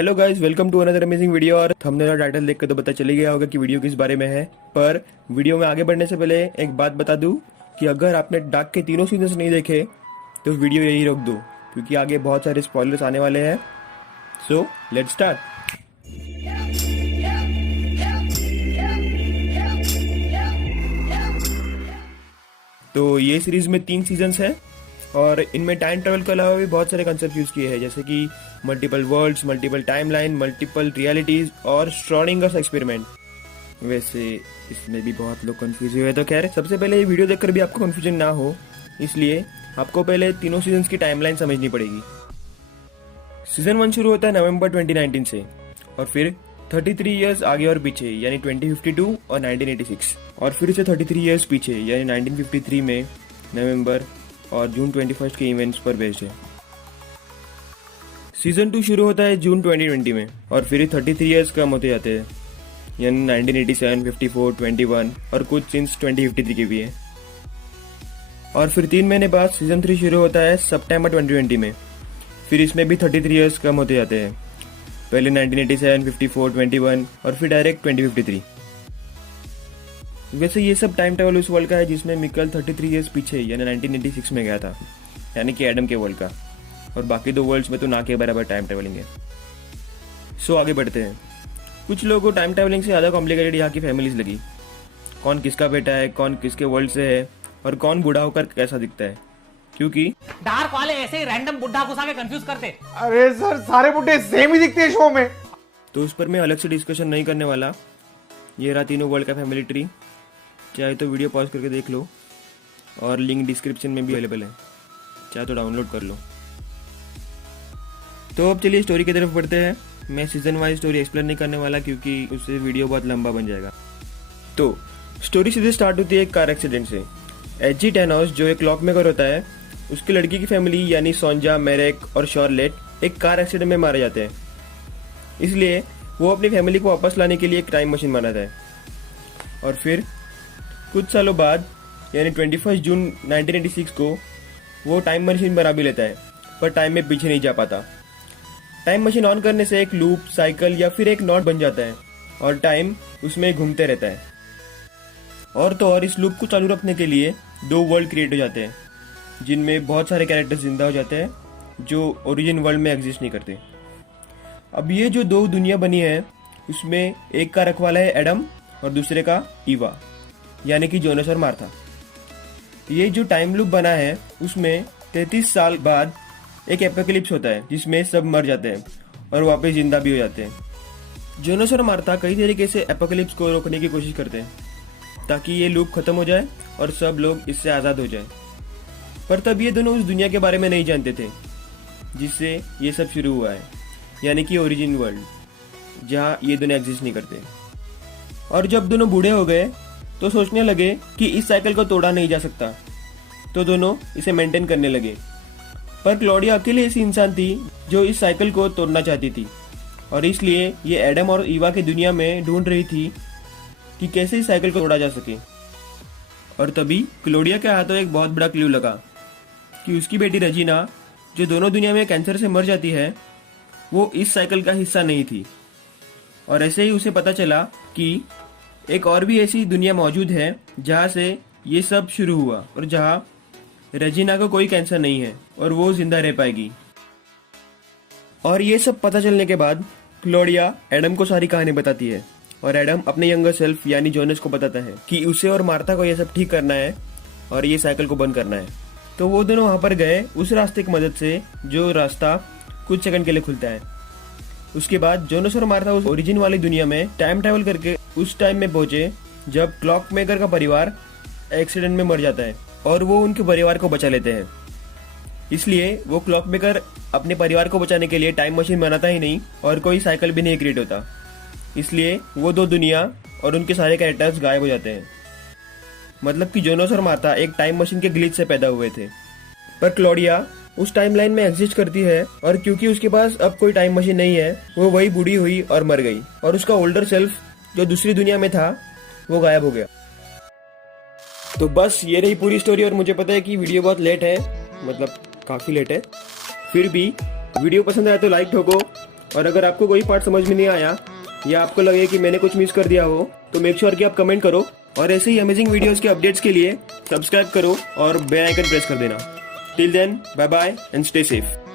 Hello guys, welcome to another amazing video. और thumbnail और title देखकर तो पता चल ही गया होगा कि वीडियो किस बारे में है। पर वीडियो में आगे बढ़ने से पहले एक बात बता दूं कि अगर आपने डार्क के तीनों सीजन्स नहीं देखे तो वीडियो यही रोक दो, क्योंकि आगे बहुत सारे स्पॉयलर्स आने वाले हैं। So let's start. तो ये सीरीज में 3 सीजन्स हैं और इनमें टाइम ट्रेवल के अलावा भी बहुत सारे कंसेप्ट यूज किए हैं, जैसे कि multiple worlds, multiple timeline, multiple realities और श्रोडिंगर्स एक्सपेरिमेंट। वैसे इसमें भी बहुत लोग कंफ्यूज हुए, तो खैर सबसे पहले ये वीडियो देखकर भी आपको कंफ्यूजन ना हो, इसलिए आपको पहले तीनों सीजन्स की टाइमलाइन समझनी पड़ेगी। सीजन 1 शुरू होता है नवंबर 2019 से और फिर 33 इयर्स आगे और पीछे यानी 2052 और 1986, और फिर से 33 इयर्स पीछे यानी 1953 में नवंबर और जून 21 के इवेंट्स पर बेस्ड है। सीजन 2 शुरू होता है जून 2020 में और फिर 33 इयर्स कम होते जाते हैं, यानी 1987, 54, 21 और कुछ सीन्स 2053 के भी है। और फिर 3 महीने बाद सीजन 3 शुरू होता है सितंबर 2020 में। फिर इसमें भी 33 इयर्स कम होते जाते हैं, पहले 1987, 54, 21 और फिर डायरेक्ट 2053। वैसे ये सब टाइम ट्रेवल उस वर्ल्ड का है जिसमें मिकल 33 इयर्स पीछे यानी 1986 में गया था, यानी कि एडम के वर्ल्ड का, और बाकी 2 वर्ल्ड्स में तो ना के बराबर टाइम ट्रेवलिंग है। सो आगे बढ़ते हैं। कुछ लोगों को टाइम ट्रेवलिंग से ज़्यादा कॉम्प्लिकेटेड यहाँ की फैमिलीज लगी। कौन किसका बेटा है, कौन किसके वर्ल्ड से है और कौन बूढ़ा होकर कैसा दिखता है, क्योंकि डार्क वाले ऐसे ही रैंडम बुढ़ा घुसा के कंफ्यूज करते। अरे सर, सारे बुड्ढे सेम ही दिखते हैं शो में। तो उस पर मैं अलग से डिस्कशन नहीं करने वाला। ये रहा तीनों वर्ल्ड का फैमिली ट्री, चाहे तो वीडियो पॉज करके देख लो और लिंक डिस्क्रिप्शन में भी अवेलेबल है, चाहे तो डाउनलोड कर लो। तो अब चलिए स्टोरी की तरफ बढ़ते हैं। मैं सीजन वाइज स्टोरी एक्सप्लेन नहीं करने वाला क्योंकि उससे वीडियो बहुत लंबा बन जाएगा। तो स्टोरी सीधे स्टार्ट होती है एक कार एक्सीडेंट से। एच.जी. टैनोस जो एक क्लॉक मेकर होता है, उसकी लड़की की फैमिली यानी सोंजा, मेरेक और शॉर्लेट एक कार एक्सीडेंट में मारे जाते हैं। इसलिए वो अपनी फैमिली को वापस लाने के लिए एक टाइम मशीन बनाता है। और फिर कुछ सालों बाद यानी 21 जून 1986 को वो टाइम मशीन बना भी लेता है, पर टाइम में पीछे नहीं जा पाता। टाइम मशीन ऑन करने से एक लूप, साइकिल या फिर एक नॉट बन जाता है और टाइम उसमें घूमते रहता है। और तो और इस लूप को चालू रखने के लिए 2 वर्ल्ड क्रिएट हो जाते हैं, जिनमें बहुत सारे कैरेक्टर्स जिंदा हो जाते हैं जो ओरिजिन वर्ल्ड में एग्जिस्ट नहीं करते। अब ये जो 2 दुनिया बनी है, उसमें एक का रखवाला है एडम और दूसरे का ईवा, यानी कि जोनस और मार्था। ये जो टाइम लूप बना है उसमें 33 साल बाद एक एपोकलिप्स होता है जिसमें सब मर जाते हैं और वापस जिंदा भी हो जाते हैं। जोनस और मार्था कई तरीके से एपोकलिप्स को रोकने की कोशिश करते हैं ताकि ये लूप खत्म हो जाए और सब लोग इससे आज़ाद हो जाए। पर तब ये दोनों उस दुनिया के बारे में नहीं जानते थे जिससे ये सब शुरू हुआ है, यानी कि ओरिजिन वर्ल्ड, जहाँ ये दोनों एग्जिस्ट नहीं करते। और जब दोनों बूढ़े हो गए तो सोचने लगे कि इस साइकिल को तोड़ा नहीं जा सकता, तो दोनों इसे मेंटेन करने लगे। पर क्लॉडिया अकेले ऐसी इंसान थी जो इस साइकिल को तोड़ना चाहती थी, और इसलिए ये एडम और ईवा की दुनिया में ढूंढ रही थी कि कैसे इस साइकिल को तोड़ा जा सके। और तभी क्लॉडिया के हाथों एक बहुत बड़ा क्लू लगा कि उसकी बेटी रजीना, जो दोनों दुनिया में कैंसर से मर जाती है, वो इस साइकिल का हिस्सा नहीं थी। और ऐसे ही उसे पता चला कि एक और भी ऐसी दुनिया मौजूद है जहाँ से ये सब शुरू हुआ और जहाँ रेजिना को कोई कैंसर नहीं है और वो जिंदा रह पाएगी। और ये सब पता चलने के बाद क्लॉडिया एडम को सारी कहानी बताती है और एडम अपने यंगर सेल्फ यानी जोनस को बताता है कि उसे और मार्था को ये सब ठीक करना है और ये साइकिल को बंद करना है। तो वो दोनों वहाँ पर गए उस रास्ते की मदद से जो रास्ता कुछ सेकंड के लिए खुलता है। उसके बाद जोनस और मार्था उस ओरिजिन वाली दुनिया में टाइम ट्रैवल करके उस टाइम में पहुंचे जब क्लॉक मेकर का परिवार एक्सीडेंट में मर जाता है और वो उनके परिवार को बचा लेते हैं। इसलिए वो क्लॉक मेकर अपने परिवार को बचाने के लिए टाइम मशीन बनाता ही नहीं और कोई साइकिल भी नहीं क्रिएट होता। इसलिए वो 2 दुनिया और उनके सारे कैरेक्टर्स गायब हो जाते हैं। मतलब कि जोनस और मार्था एक टाइम मशीन के ग्लिच से पैदा हुए थे। पर क्लॉडिया उस टाइमलाइन में एग्जिस्ट करती है और क्योंकि उसके पास अब कोई टाइम मशीन नहीं है, वो वही बूढ़ी हुई और मर गई और उसका ओल्डर सेल्फ जो दूसरी दुनिया में था वो गायब हो गया। तो बस ये रही पूरी स्टोरी। और मुझे पता है कि वीडियो बहुत लेट है, मतलब काफ़ी लेट है, फिर भी वीडियो पसंद आया तो लाइक ठोको और अगर आपको कोई पार्ट समझ में नहीं आया या आपको लगे कि मैंने कुछ मिस कर दिया हो तो मेक श्योर कि आप कमेंट करो और ऐसे ही अमेजिंग वीडियोस के अपडेट्स के लिए सब्सक्राइब करो और बेल आइकन प्रेस कर देना। Till then bye bye and stay safe.